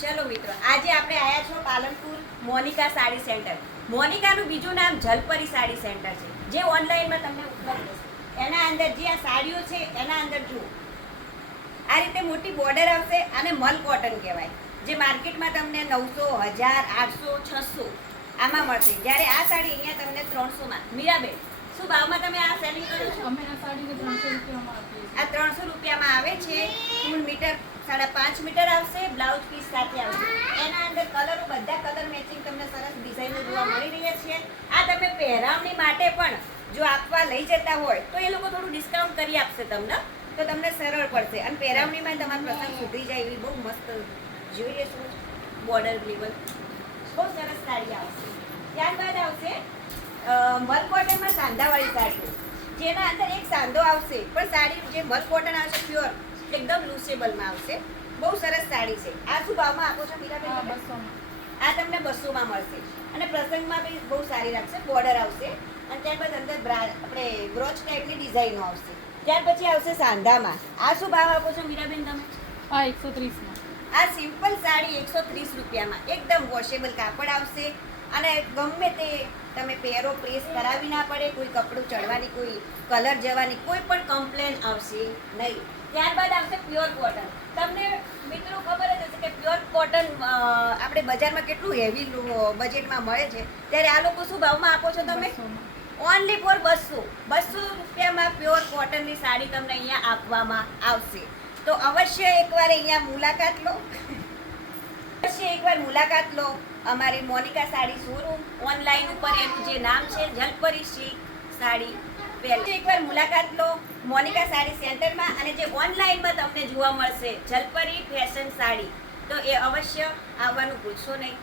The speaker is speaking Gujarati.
ચલો મિત્રો, આજે આપણે આયા છો પાલનપુર મોનિકા સાડી સેન્ટર. મોનિકાનું બીજું નામ જલપરી સાડી સેન્ટર છે, જે ઓનલાઈનમાં તમને ઉપલબ્ધ છે. એના અંદર જે આ સાડીઓ છે એના અંદર જુઓ, આ રીતે મોટી બોર્ડર આવશે અને મલ કોટન કહેવાય, જે માર્કેટમાં તમને 900, 1000, 800, 600 આમાં મળશે. જ્યારે આ સાડી અહીંયા તમને 300માં. મીરાબેન, શું ભાવમાં તમે આ સેલિંગ કરો છો? અમે આ સાડીને 300 રૂપિયામાં આપીએ છીએ. આ 300 રૂપિયામાં આવે છે. ફૂલ મીટર 5.5 મીટર આવશે, બ્લાઉઝ પીસ સાથે આવશે. એના અંદર કલરો બધા કલર મેચિંગ તમને સરસ ડિઝાઇનો જોવા મળી રહ્યા છે. આ તમે પહેરાવણી માટે પણ જો આપવા લઈ જતા હોય તો એ લોકો થોડું ડિસ્કાઉન્ટ કરી આપશે તમને, તો તમને સરળ પડશે. અને પહેરાવણીમાં તમારો પ્રસંગ સુધરી જાય એવી બહુ મસ્ત જોઈ લેશો બોર્ડર લેવલ, બહુ સરસ સાડી આવશે. ત્યારબાદ આવશે મલ કોટનમાં સાંધાવાળી સાડીઓ, જેના અંદર એક સાંધો આવશે, પણ સાડી જે મલ કોટન આવશે પ્યોર એકદમ લૂસેબલમાં આવશે. બહુ સરસ સાડી છે. આ શું ભાવમાં આપો છો મીરાબેન? હા, તમે? 200માં. આ તમને 200માં મળશે અને પ્રસંગમાં બી બહુ સારી લાગશે. બોર્ડર આવશે અને ત્યારબાદ અંદર આપણે બ્રોચ ટાઈપની ડિઝાઇનો આવશે. ત્યાર પછી આવશે સાંધામાં. આ શું ભાવ આપો છો મીરાબેન તમે? આ 130માં. આ સિમ્પલ સાડી 130 રૂપિયામાં એકદમ વોશેબલ કાપડ આવશે અને ગમે તે તમે પહેરો, પ્રેસ કરાવી ના પડે, કોઈ કપડું ચડવાની, કોઈ કલર જવાની કોઈ પણ કમ્પ્લેન આવશે નહીં. ત્યારબાદ આવશે પ્યોર કોટન. તમને મિત્રો ખબર જ હશે કે પ્યોર કોટન આપણે બજારમાં કેટલું હેવી બજેટમાં મળે છે, ત્યારે આ લોકો શું ભાવમાં આપો છો તમે? 200માં. ઓનલી ફોર 200 રૂપિયામાં પ્યોર કોટનની સાડી તમને અહીંયા આપવામાં આવશે. તો અવશ્ય એકવાર અહીંયા મુલાકાત લો, અવશ્ય એકવાર મુલાકાત લો અમારી મોનિકા સાડી શોરૂમ. ઓનલાઈન ઉપર એનું જે નામ છે જલપરી સિલ્ક સાડી. પહેલા એકવાર મુલાકાત લો મોનિકા સાડી સેન્ટરમાં, અને જે ઓનલાઈનમાં તમને જોવા મળશે જલપરી ફેશન સાડી, તો એ અવશ્ય આવવાનું ભૂલશો નહીં.